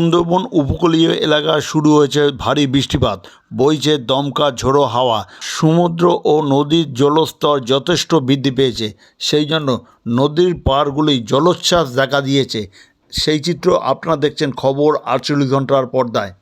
সুন্দরবন উপকূলীয় এলাকায় শুরু হয়েছে ভারী বৃষ্টিপাত। বইছে দমকা ঝোড়ো হাওয়া। সমুদ্র ও নদীর জলস্তর যথেষ্ট বৃদ্ধি পেয়েছে। সেই জন্য নদীর পাড়গুলি জলোচ্ছ্বাস দেখা দিয়েছে। সেই চিত্র আপনারা দেখছেন খবর আটচল্লিশ ঘণ্টার পর্দায়।